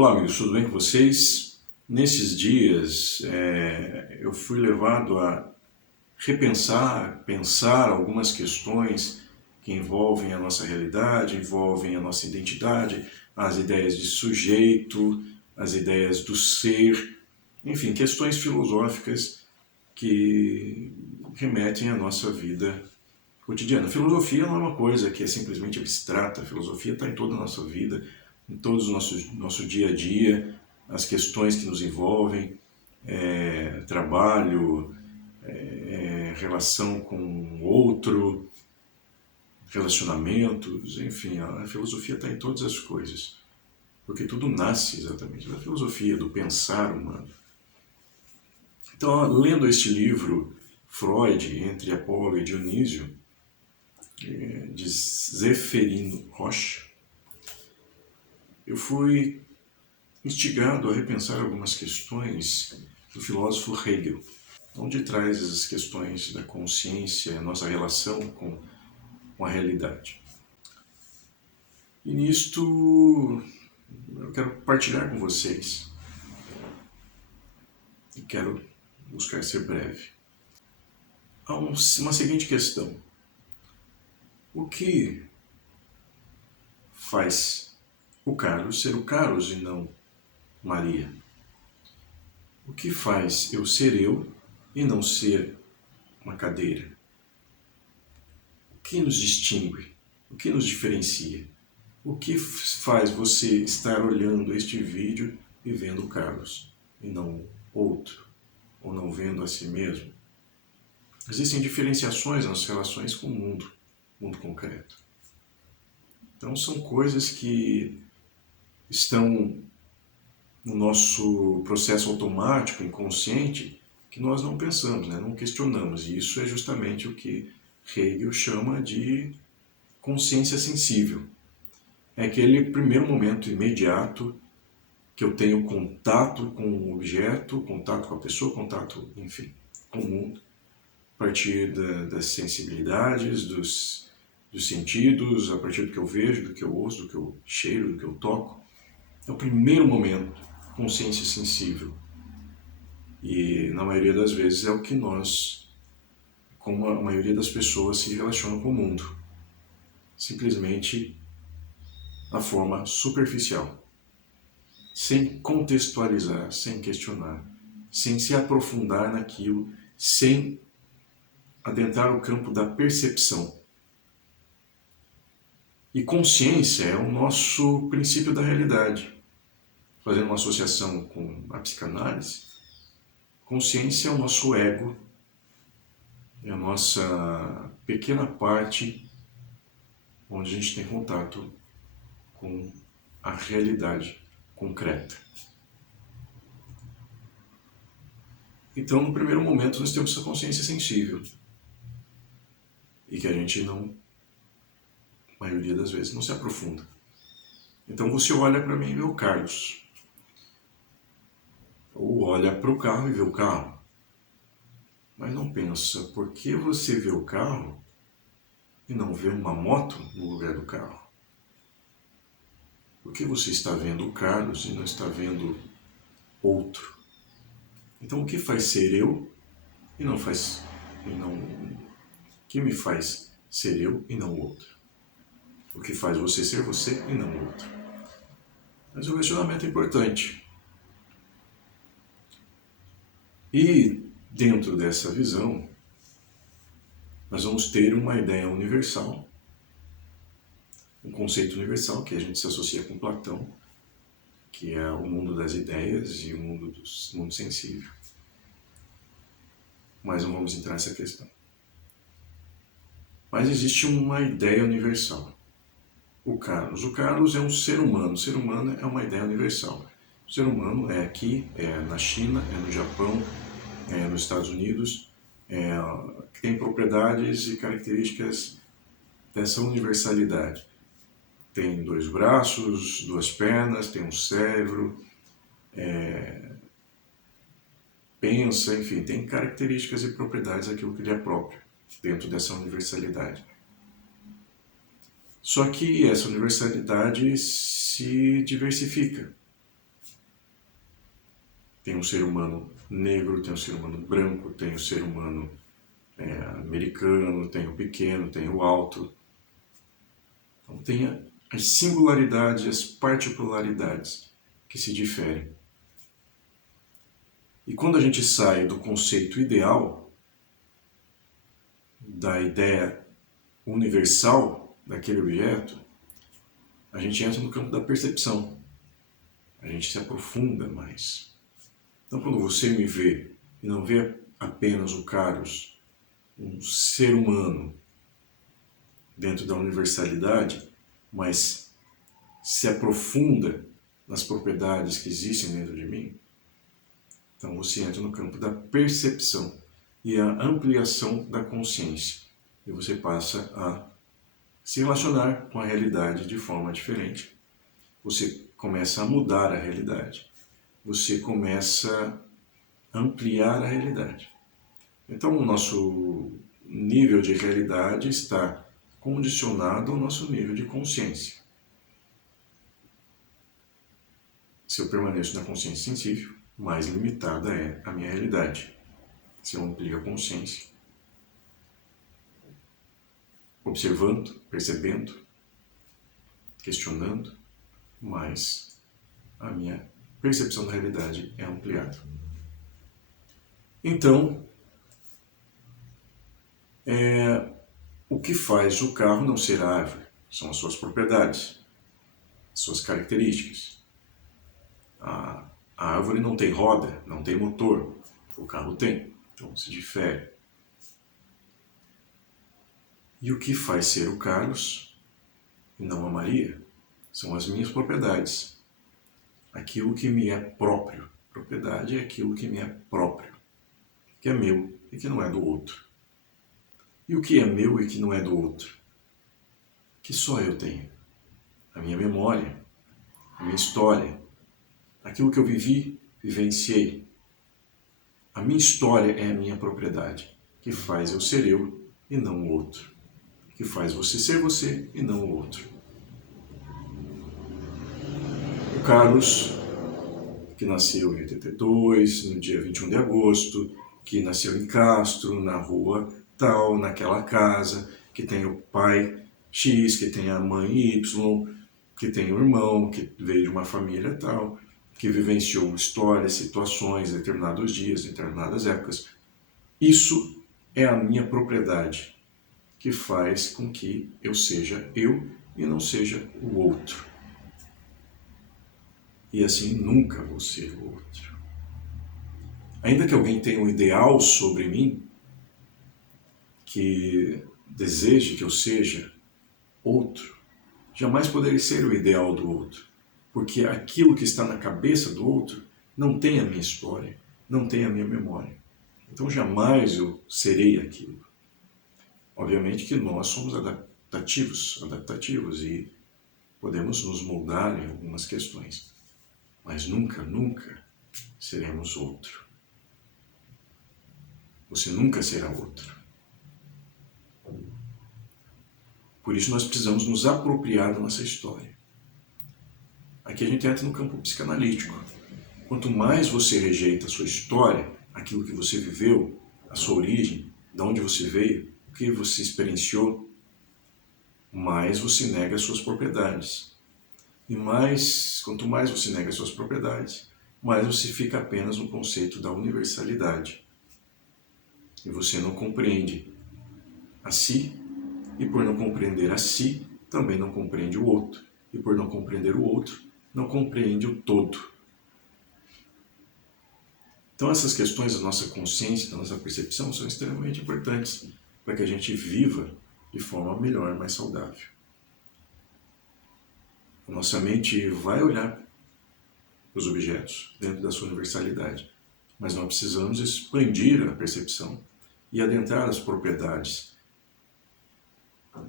Olá, amigos, tudo bem com vocês? Nesses dias eu fui levado a pensar algumas questões que envolvem a nossa realidade, envolvem a nossa identidade, as ideias de sujeito, as ideias do ser, enfim, questões filosóficas que remetem à nossa vida cotidiana. A filosofia não é uma coisa que é simplesmente abstrata, a filosofia está em toda a nossa vida, em todo o nosso dia a dia, as questões que nos envolvem, trabalho, relação com o outro, relacionamentos, enfim, a filosofia está em todas as coisas, porque tudo nasce exatamente da filosofia, do pensar humano. Então, lendo este livro, Freud, Entre Apolo e Dionísio, de Zeferino Rocha, eu fui instigado a repensar algumas questões do filósofo Hegel, onde traz as questões da consciência, a nossa relação com a realidade. E nisto eu quero partilhar com vocês e quero buscar ser breve. Há uma seguinte questão: o que faz o Carlos ser o Carlos e não Maria? O que faz eu ser eu e não ser uma cadeira? O que nos distingue? O que nos diferencia? O que faz você estar olhando este vídeo e vendo o Carlos e não outro, ou não vendo a si mesmo? Existem diferenciações nas relações com o mundo concreto. Então são coisas que estão no nosso processo automático, inconsciente, que nós não pensamos, não questionamos. E isso é justamente o que Hegel chama de consciência sensível. É aquele primeiro momento imediato que eu tenho contato com o objeto, contato com a pessoa, contato, enfim, com o mundo, a partir das sensibilidades, dos sentidos, a partir do que eu vejo, do que eu ouço, do que eu cheiro, do que eu toco. É o primeiro momento, consciência sensível. E na maioria das vezes é o que como a maioria das pessoas se relacionam com o mundo. Simplesmente a forma superficial, sem contextualizar, sem questionar, sem se aprofundar naquilo, sem adentrar o campo da percepção. E consciência é o nosso princípio da realidade. Fazendo uma associação com a psicanálise, consciência é o nosso ego, é a nossa pequena parte onde a gente tem contato com a realidade concreta. Então, no primeiro momento, nós temos essa consciência sensível e que a gente não, a maioria das vezes, não se aprofunda. Então você olha para mim e vê o Carlos, ou olha para o carro e vê o carro, mas não pensa por que você vê o carro e não vê uma moto no lugar do carro. Por que você está vendo o Carlos e não está vendo outro? Então o que faz ser eu e não faz o que me faz ser eu e não outro? O que faz você ser você e não outro? Mas o questionamento é importante. E dentro dessa visão, nós vamos ter uma ideia universal, um conceito universal que a gente se associa com Platão, que é o mundo das ideias e o mundo sensível. Mas não vamos entrar nessa questão. Mas existe uma ideia universal. O Carlos é um ser humano. O ser humano é uma ideia universal. O ser humano é aqui, é na China, é no Japão, é nos Estados Unidos, que tem propriedades e características dessa universalidade. Tem 2 braços, 2 pernas, tem um cérebro, pensa, enfim, tem características e propriedades daquilo que lhe é próprio, dentro dessa universalidade. Só que essa universalidade se diversifica. Tem um ser humano negro, tem um ser humano branco, tem um ser humano americano, tem o pequeno, tem o alto. Então tem as singularidades, as particularidades que se diferem. E quando a gente sai do conceito ideal, da ideia universal daquele objeto, a gente entra no campo da percepção. A gente se aprofunda mais. Então, quando você me vê e não vê apenas o Carlos, um ser humano dentro da universalidade, mas se aprofunda nas propriedades que existem dentro de mim, então você entra no campo da percepção e a ampliação da consciência. E você passa a se relacionar com a realidade de forma diferente. Você começa a mudar a realidade. Você começa a ampliar a realidade. Então, o nosso nível de realidade está condicionado ao nosso nível de consciência. Se eu permaneço na consciência sensível, mais limitada é a minha realidade. Se eu amplio a consciência, observando, percebendo, questionando, mais a minha percepção da realidade é ampliada. Então, o que faz o carro não ser a árvore? São as suas propriedades, as suas características. A árvore não tem roda, não tem motor, o carro tem, então se difere. E o que faz ser o Carlos e não a Maria? São as minhas propriedades. Aquilo que me é próprio. Propriedade é aquilo que me é próprio, que é meu e que não é do outro. E o que é meu e que não é do outro? Que só eu tenho. A minha memória, a minha história, aquilo que eu vivi, vivenciei. A minha história é a minha propriedade, que faz eu ser eu e não o outro. Que faz você ser você e não o outro. O Carlos, que nasceu em 82, no dia 21 de agosto, que nasceu em Castro, na rua tal, naquela casa, que tem o pai X, que tem a mãe Y, que tem o irmão, que veio de uma família tal, que vivenciou histórias, situações, determinados dias, determinadas épocas. Isso é a minha propriedade, que faz com que eu seja eu e não seja o outro. E assim nunca vou ser o outro. Ainda que alguém tenha um ideal sobre mim, que deseje que eu seja outro, jamais poderei ser o ideal do outro, porque aquilo que está na cabeça do outro não tem a minha história, não tem a minha memória. Então jamais eu serei aquilo. Obviamente que nós somos adaptativos e podemos nos moldar em algumas questões, mas nunca, nunca seremos outro. Você nunca será outro. Por isso nós precisamos nos apropriar da nossa história. Aqui a gente entra no campo psicanalítico. Quanto mais você rejeita a sua história, aquilo que você viveu, a sua origem, de onde você veio, o que você experienciou, mais você nega as suas propriedades. E quanto mais você nega as suas propriedades, mais você fica apenas no conceito da universalidade. E você não compreende a si, e por não compreender a si, também não compreende o outro. E por não compreender o outro, não compreende o todo. Então essas questões da nossa consciência, da nossa percepção, são extremamente importantes para que a gente viva de forma melhor, mais saudável. A nossa mente vai olhar os objetos dentro da sua universalidade, mas nós precisamos expandir a percepção e adentrar as propriedades.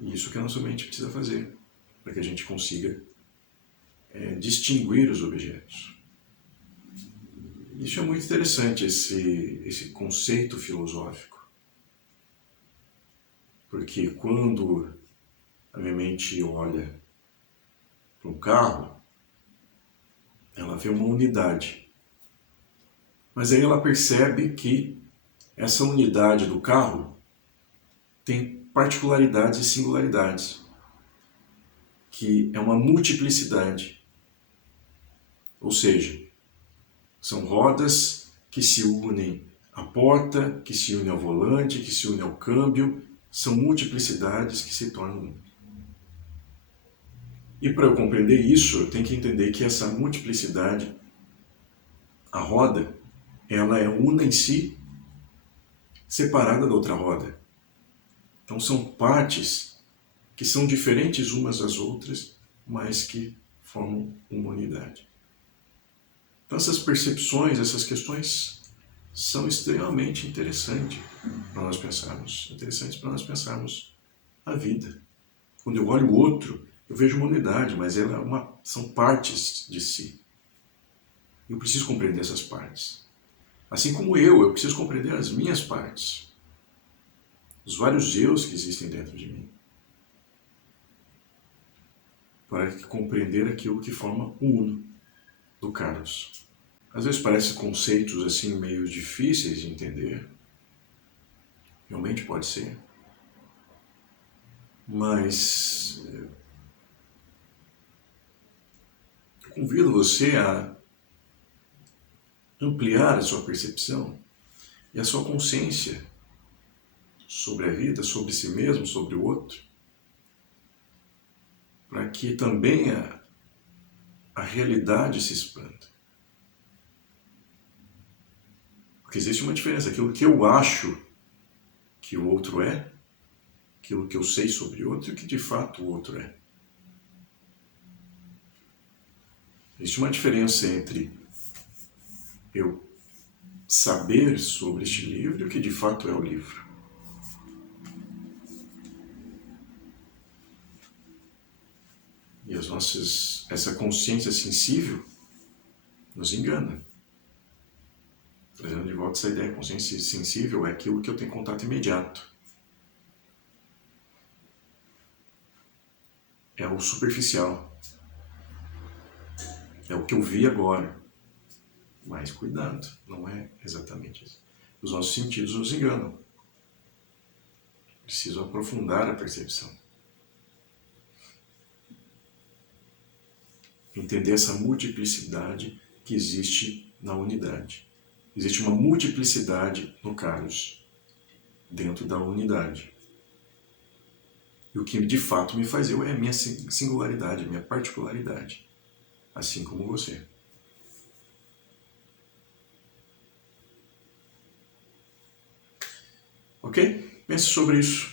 E isso que a nossa mente precisa fazer, para que a gente consiga distinguir os objetos. Isso é muito interessante, esse conceito filosófico, porque quando a minha mente olha para um carro, ela vê uma unidade. Mas aí ela percebe que essa unidade do carro tem particularidades e singularidades, que é uma multiplicidade. Ou seja, são rodas que se unem à porta, que se unem ao volante, que se unem ao câmbio, são multiplicidades que se tornam um. E para eu compreender isso, eu tenho que entender que essa multiplicidade, a roda, ela é una em si, separada da outra roda. Então são partes que são diferentes umas das outras, mas que formam uma unidade. Então essas percepções, essas questões são extremamente interessantes para nós pensarmos a vida. Quando eu olho o outro, eu vejo uma unidade, mas são partes de si. Eu preciso compreender essas partes. Assim como eu preciso compreender as minhas partes. Os vários eus que existem dentro de mim. Para compreender aquilo que forma o uno do Carlos. Às vezes parecem conceitos assim meio difíceis de entender. Realmente pode ser. Mas eu convido você a ampliar a sua percepção e a sua consciência sobre a vida, sobre si mesmo, sobre o outro, para que também a realidade se expanda. Porque existe uma diferença, aquilo que eu acho que o outro é, aquilo que eu sei sobre o outro e o que de fato o outro é. Existe uma diferença entre eu saber sobre este livro e o que de fato é o livro. E essa consciência sensível nos engana. Trazendo de volta essa ideia, consciência sensível é aquilo que eu tenho contato imediato. É o superficial. É o que eu vi agora. Mas cuidado, não é exatamente isso. Os nossos sentidos nos enganam. Preciso aprofundar a percepção. Entender essa multiplicidade que existe na unidade. Existe uma multiplicidade no Carlos, dentro da unidade. E o que de fato me faz eu é a minha singularidade, a minha particularidade. Assim como você. Ok? Pense sobre isso.